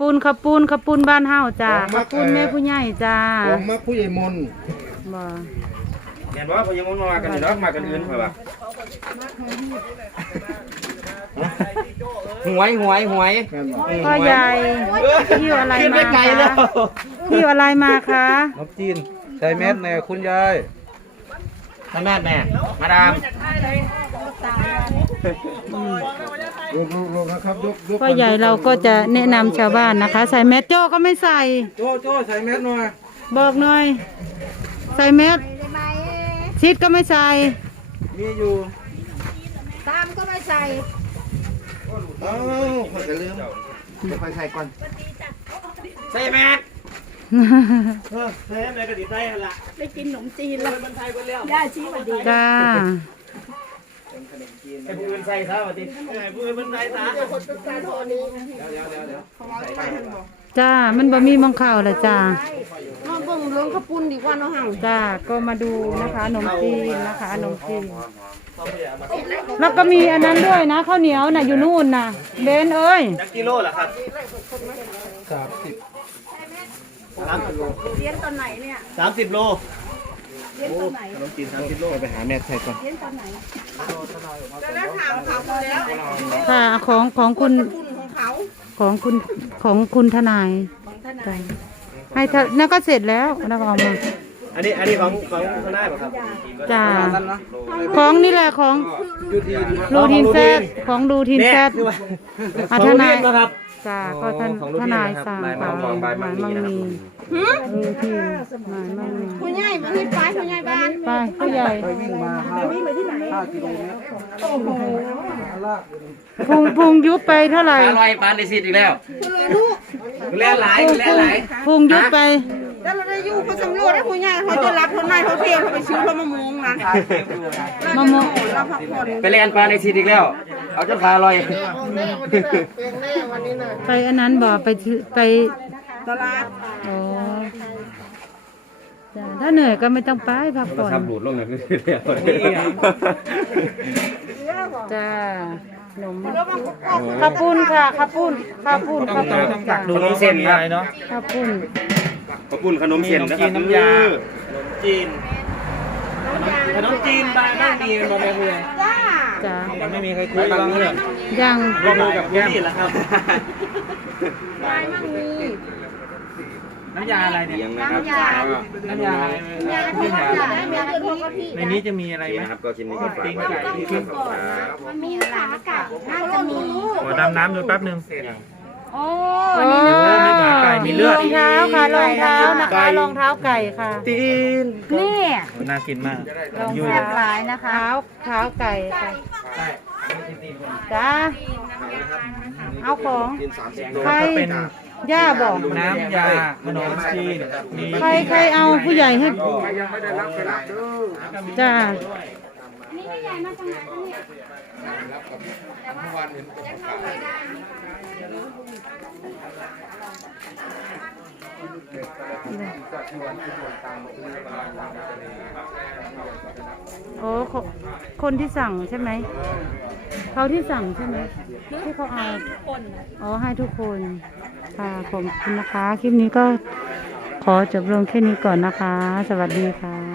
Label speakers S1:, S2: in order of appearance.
S1: ปูนบ้านเฮาจ้าข้าวปูนแม่ผู้ใหญ่จ้า
S2: ของมักผู้ใหญ่มน
S1: บ่
S3: เห็นว่าพยังมากันอยู่เนาะมากันอื่นเปล่าหวย
S1: พ่อใหญ่หิวอะไรมาคะหิวอะไรมาคะ
S2: น้ำจีนใส่แมสแน่คุณยาย
S3: ท่านแม่มาดาม
S2: ลงนะครับยก
S1: พ่อใหญ่เราก็จะแนะนำชาวบ้านนะคะ ใส่แมสโจ้ก็ไม่ใส่
S2: โจ้ใส่แมสหน่อย
S1: บอกหน่อย ใส่แมสชิดก็ไม่ใส่
S2: มีอยู่
S4: ตามก็ไม่ใส่
S2: เอ้าขอจะลืมเดี๋ยวไปใส่ก่อน
S3: ใส่แม่
S4: ไปกินขนมจีนแล้วย่าชี้มาดี
S1: จ้า
S3: ไอ้ผู้อื่นใส่ซะว่าติไอ้ผู้อื่นมันใส่ซะ
S1: จ้ามันบ่มีมองเข่าเลยจ้า
S4: มาเบิ่งเรื่องข้าวปุ้นดีกว่าเนาะห่าง
S1: จ้าก็มาดูนะคะขนมจีนนะคะขนมจีนแล้วก็มีอันนั้นด้วยนะข้าวเหนียวน่ะอยู่นู่นน่ะเบนเอ้ย
S3: จักกิโลล่ะครับ
S4: เลี้ยงตอนไหนเนี่ย
S3: 30 โล
S4: เลี้ยงตอนไหน
S2: น้ำจีน30 โลไปหาแมสใส่ก่อน
S4: เลี้ยงตอนไหนแล้วถามเขาแล้ว
S1: ค่ะของคุณ
S4: ปุ้นของเขา
S1: ของคุณทนาย
S4: ของท่าน
S1: จ้ะให้เธอนั่นก็เสร็จแล้วแล้วก็เอามา
S3: อันนี้ของทนายป่ะครับ
S1: จ้าของนี่แหละของรูทีนแซดของรูทีนแซดทนายจ้าก็ทนายสั่งค่ะหมายมั่งมีรูทีนหมายมั่งมี
S4: ผู้ใหญ่มาที่ป้ายผู้ใหญ่บ้าน
S1: ไปผู้ใหญ่
S2: วิ่งมา5กิโลเมตร
S4: โอ้โห
S1: พุงยุบไปเท่าไหร่
S3: อร่อยปานได้สิทธิ์อีกแล้ว
S4: ลูก
S3: แล่หลาย
S1: พุงยุบไป
S4: แล้วเราได้อยู่เขาสำรวจให้ผู้ใหญ่เขาจะรับเขาในเขาเที่ยวเขาไปซื้อเขามะม่วงนะ
S1: มะม่วง
S4: เราพักผ่อน
S3: ไปเล่นปานได้สิทธิ์อีกแล้ว เอาจนขาลอย
S1: ไปอันนั้นบ่ไป
S4: ตลาด
S1: อ๋อจ้าถ้าเหนื่อยก็ไม่ต้องไปพักผ่อน
S3: ทำบูดลงอย่างนี้แล้ว
S1: จ้าขนมข้าวปุ้นค่ะข้าวปุ้นจ้า
S3: ขนมเส้นครับ
S1: ข้าวปุ้น
S3: ขอบคุณขนมเส้นนะครับน้ำยาขนมจีนบ้านไม่มีมันบ่แม่นเลย
S4: จ้า
S1: จ้า
S3: ยังไม่มีใครคุยบ้างเลย
S1: ยัง
S3: ลงมือกับแก้มนี่แหละครับ
S4: ยายมั่งมี
S3: น้ำยาอะไรดียังนะครับ
S4: น้ำยาที่ทำได้มีอะไรที่
S3: ในนี้จะมีอะไรไหมครับก็ชิ้นนี้ก็ฝากไว้ที่ข้าวสารครับ
S4: มันมีอะไรอากาศน่าจะมี
S3: ขอดำน้ำดูแป๊บนึง
S4: โอ้
S1: นี่นะ
S3: ไม่ขาไก่มีเลือด
S1: รองเท้าค่ะรองเท้านะคะรองเท้าไก่ค่ะ
S3: ตีน
S4: นี่
S3: น่ากินมาก
S1: รอง
S4: แซ่
S1: เท้า
S4: บหลายนะคะ
S1: เท้าไก่ค่ะจ้าเอาของใครย่าบอก
S3: น้ำยาขนมจีนมี
S1: ใครเอาผู้ใหญ่ให้จ้าโอ้คนที่สั่งใช่ไหมเขาที่สั่งใช่ไหมที่เขาเอาอ๋อให้ทุกคนค่ะขอบคุณนะคะคลิปนี้ก็ขอจบลงแค่นี้ก่อนนะคะ สวัสดีค่ะ